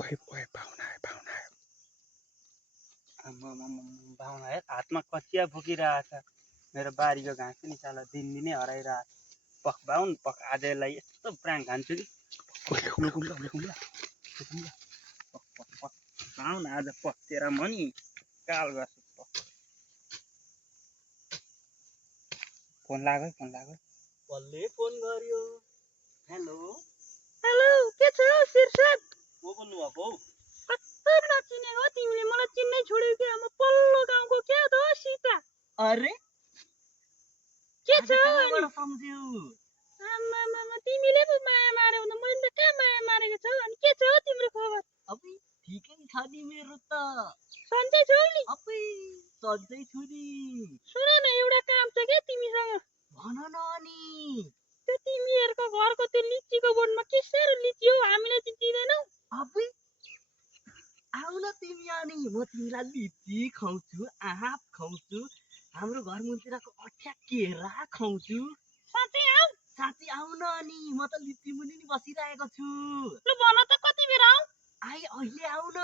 ओए ओए पाहुना आयो बाहुना है हातमा कचिया बोकिरहेछ मेरो बारीको घाँस पनि साला दिनदिनै हराइरहेछ पख बाहुन पख आजलाई यस्तो प्राङ खान्छु कि लुकुम्ला पख पख पख बाहुन आज पखेर म नि काल गर्छु पख फोन लाग्यो कसले फोन गर्यो हेलो के छ शीर्षक को बोल्नु भएको हौ कस्तो नचिने हो तिमीले मलाई चिन्नै छोड्यौ कि म पल्लो गाउँको क्या त सीता अरे के छ कहाँबाट सम्झ्यौ आमामामा तिमीले पो माया मार्यौ न मैले त कहाँ माया मारेको छौ अनि के छ तिम्रो खबर अब ठिकै छ नि मेरो त सन्चै छौ नि अबै सन्चै छु नि सुन न एउटा काम छ के तिमीसँग भन न अनि त्यो तिमीहरुको घरको त्यो लिचीको बोटमा के साह्रो लिची हो हामीलाई चाहिँ दिदैनौ अबै आउ न तिमी अनि म तिमीलाई लिची खुवाउँछु आँप खुवाउँछु हाम्रो घर मुन्तिरको अठ्या केरा खुवाउँछु साँच्चै आउ न अनि म त लिची मुनि नि बसिरहेको छु ल भन त कति बेर आउ अहिले आउ न